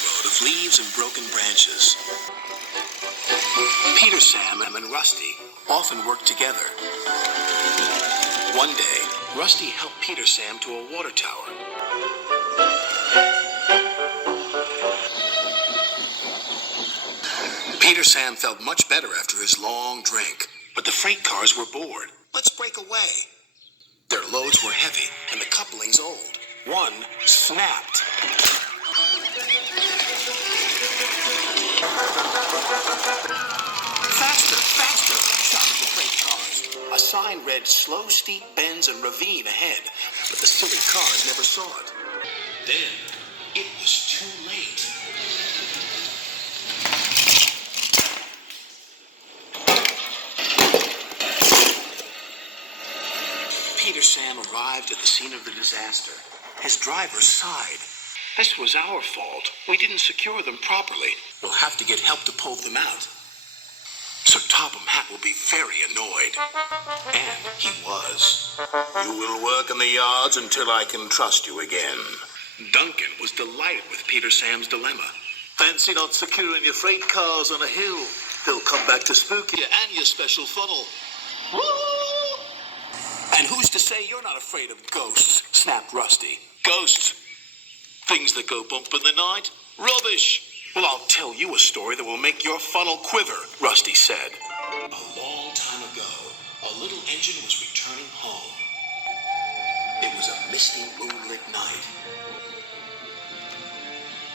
railroad of leaves and broken branches. Peter, Sam, and Rusty often worked together. One day, Rusty helped Peter Sam to a water tower. Peter Sam felt much better after his long drink, but the freight cars were bored. Let's break away. Their loads were heavy and the couplings old. One snapped. Faster, faster, shouted the freight cars. A sign read slow, steep bends and ravine ahead, but the silly cars never saw it. Then, it was too late. Peter Sam arrived at the scene of the disaster. His driver sighed. This was our fault. We didn't secure them properly. We'll have to get help to pull them out. Sir Topham Hatt will be very annoyed. And he was. You will work in the yards until I can trust you again. Duncan was delighted with Peter Sam's dilemma. Fancy not securing your freight cars on a hill. He'll come back to spook you and your special funnel. Woo! And who's to say you're not afraid of ghosts? Snapped Rusty. Ghosts? Things that go bump in the night? Rubbish! Well, I'll tell you a story that will make your funnel quiver, Rusty said. A long time ago, a little engine was returning home. It was a misty, moonlit night.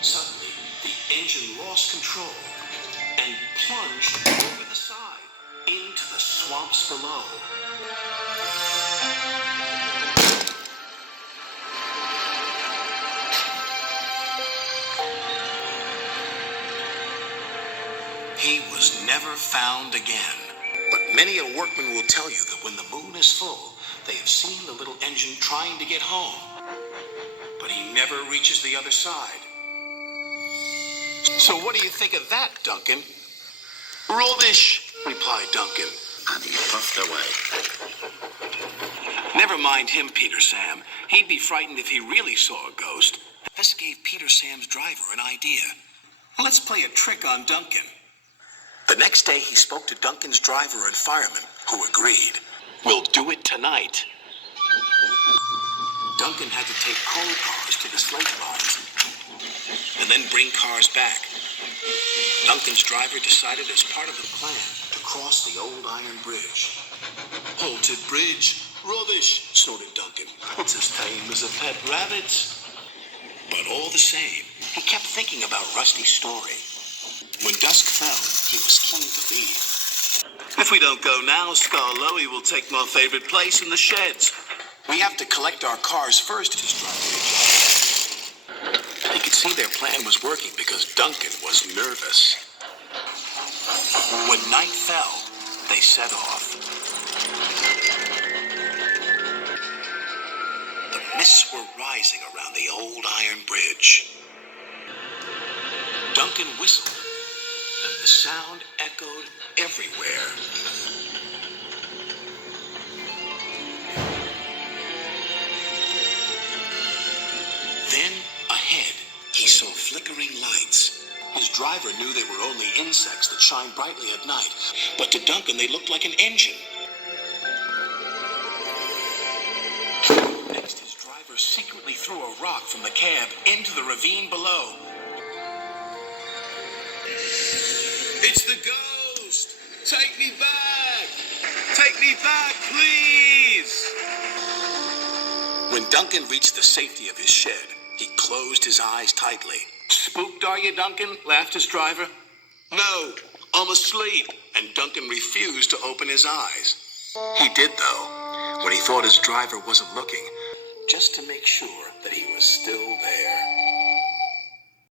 Suddenly, the engine lost control and plunged over the side into the swamps below. He was never found again. But many a workman will tell you that when the moon is full, they have seen the little engine trying to get home. But he never reaches the other side. So what do you think of that, Duncan? Rubbish, replied Duncan. And he puffed away. Never mind him, Peter Sam. He'd be frightened if he really saw a ghost. This gave Peter Sam's driver an idea. Let's play a trick on Duncan. The next day, he spoke to Duncan's driver and fireman, who agreed. We'll do it tonight. Duncan had to take coal cars to the slate barns and then bring cars back. Duncan's driver decided as part of the plan to cross the old iron bridge. Halted bridge. Rubbish, snorted Duncan. It's as tame as a pet rabbit. But all the same, he kept thinking about Rusty's story. When dusk fell, he was keen to leave. If we don't go now, Scarloey will take my favorite place in the sheds. We have to collect our cars first, his driver. He could see their plan was working because Duncan was nervous. When night fell, they set off. The mists were rising around the old iron bridge. Duncan whistled. And the sound echoed everywhere. Then, ahead, he saw flickering lights. His driver knew they were only insects that shine brightly at night, but to Duncan they looked like an engine. Next, his driver secretly threw a rock from the cab into the ravine below. It's the ghost! Take me back! Take me back, please! When Duncan reached the safety of his shed, he closed his eyes tightly. Spooked, are you, Duncan? Laughed his driver. No, I'm asleep. And Duncan refused to open his eyes. He did, though, when he thought his driver wasn't looking, just to make sure that he was still there.